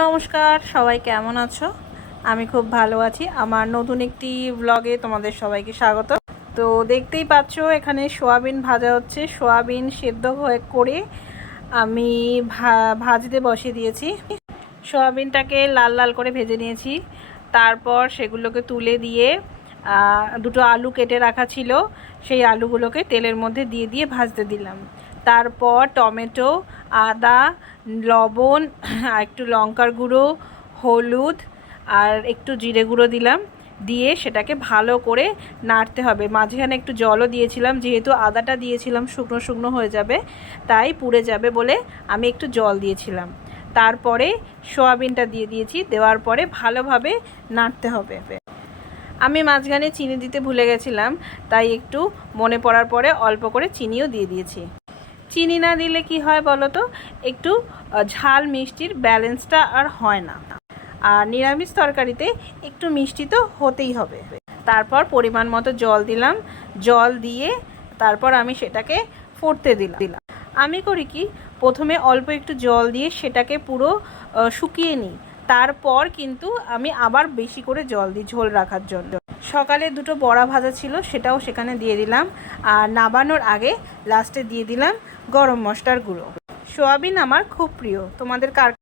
নমস্কার, সবাই কেমন আছো? আমি খুব ভালো আছি। আমার নতুন একটি ব্লগে তোমাদের সবাইকে স্বাগত। তো দেখতেই পাচ্ছ এখানে সোয়াবিন ভাজা হচ্ছে। সোয়াবিন সেদ্ধ করে আমি ভাজতে বসিয়ে দিয়েছি। সোয়াবিনটাকে লাল লাল করে ভেজে নিয়েছি। তারপর সেগুলোকে তুলে দিয়ে দুটো আলু কেটে রাখা ছিল, সেই আলুগুলোকে তেলের মধ্যে দিয়ে দিয়ে ভাজতে দিলাম। তারপর টমেটো, আদা, লবণ, একটু লঙ্কার গুঁড়ো, হলুদ আর একটু জিরে গুঁড়ো দিলাম। দিয়ে সেটাকে ভালো করে নাড়তে হবে। মাঝখানে একটু জলও দিয়েছিলাম, যেহেতু আদাটা দিয়েছিলাম শুকনো শুকনো হয়ে যাবে, তাই পুড়ে যাবে বলে আমি একটু জল দিয়েছিলাম। তারপরে সোয়াবিনটা দিয়ে দিয়েছি। দেওয়ার পরে ভালোভাবে নাড়তে হবে। আমি মাঝখানে চিনি দিতে ভুলে গেছিলাম, তাই একটু মনে পড়ার পরে অল্প করে চিনিও দিয়ে দিয়েছি। চিনি না দিলে কি হয় বলো তো, একটু ঝাল মিষ্টির ব্যালেন্সটা আর হয় না। আর নিরামিষ তরকারিতে একটু মিষ্টি তো হতেই হবে। তারপর পরিমাণ মতো জল দিলাম। জল দিয়ে তারপর আমি সেটাকে ফুটতে দিলাম। আমি করি কি, প্রথমে অল্প একটু জল দিয়ে সেটাকে পুরো শুকিয়ে নিই। তারপর কিন্তু আমি আবার বেশি করে জল দিই ঝোল রাখার জন্য। সকালে দুটো বড়া ভাজা ছিল, সেটাও সেখানে দিয়ে দিলাম। আর নাবানোর আগে লাস্টে দিয়ে দিলাম গরম মশলার গুঁড়ো। সোয়াবিন আমার খুব প্রিয়। তোমাদের কার